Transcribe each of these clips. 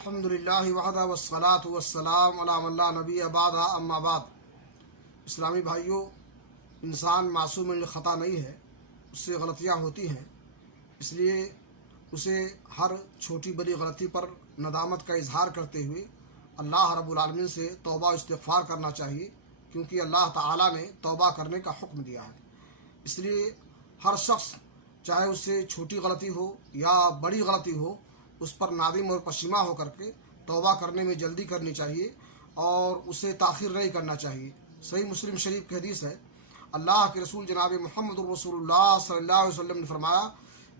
الحمدللہ وحدہ والصلاۃ والسلام علی من لا نبی بعدہ اما بعد۔ اسلامی بھائیوں، انسان معصوم الخطا نہیں ہے، اس سے غلطیاں ہوتی ہیں، اس لیے اسے ہر چھوٹی بڑی غلطی پر ندامت کا اظہار کرتے ہوئے اللہ رب العالمین سے توبہ و استغفار کرنا چاہیے، کیونکہ اللہ تعالیٰ نے توبہ کرنے کا حکم دیا ہے۔ اس لیے ہر شخص، چاہے اس سے چھوٹی غلطی ہو یا بڑی غلطی ہو، اس پر نادم اور پشیمہ ہو کر کے توبہ کرنے میں جلدی کرنی چاہیے اور اسے تاخیر نہیں کرنا چاہیے۔ صحیح مسلم شریف کی حدیث ہے، اللہ کے رسول جناب محمد رسول اللہ صلی اللہ علیہ وسلم نے فرمایا،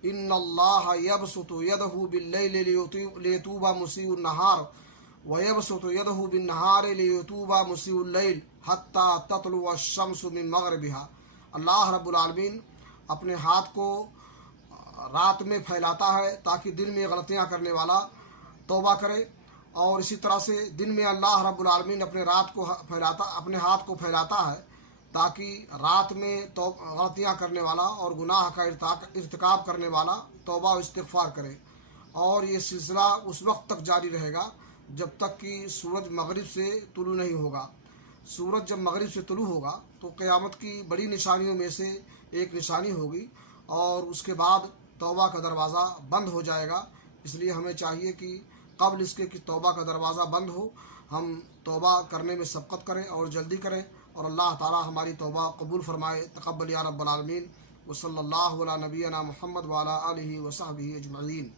ان اللہ یبسط یدہ باللیل لیتوب مسیء النہار ویبسط یدہ بالنہار لیتوب مسیء اللیل حتی تطلع الشمس من مغربها۔ اللہ رب العالمین اپنے ہاتھ کو رات میں پھیلاتا ہے تاکہ دن میں غلطیاں کرنے والا توبہ کرے، اور اسی طرح سے دن میں اللہ رب العالمین اپنے ہاتھ کو پھیلاتا ہے تاکہ رات میں غلطیاں کرنے والا اور گناہ کا ارتکاب کرنے والا توبہ و استغفار کرے، اور یہ سلسلہ اس وقت تک جاری رہے گا جب تک کہ سورج مغرب سے طلوع نہیں ہوگا۔ سورج جب مغرب سے طلوع ہوگا تو قیامت کی بڑی نشانیوں میں سے ایک نشانی ہوگی، اور اس کے بعد توبہ کا دروازہ بند ہو جائے گا۔ اس لیے ہمیں چاہیے کہ قبل اس کے کہ توبہ کا دروازہ بند ہو، ہم توبہ کرنے میں سبقت کریں اور جلدی کریں، اور اللہ تعالی ہماری توبہ قبول فرمائے۔ تقبل یا رب العالمین۔ وصلی اللہ علی نبینا محمد وعلی آلہ وصحبہ اجمعین۔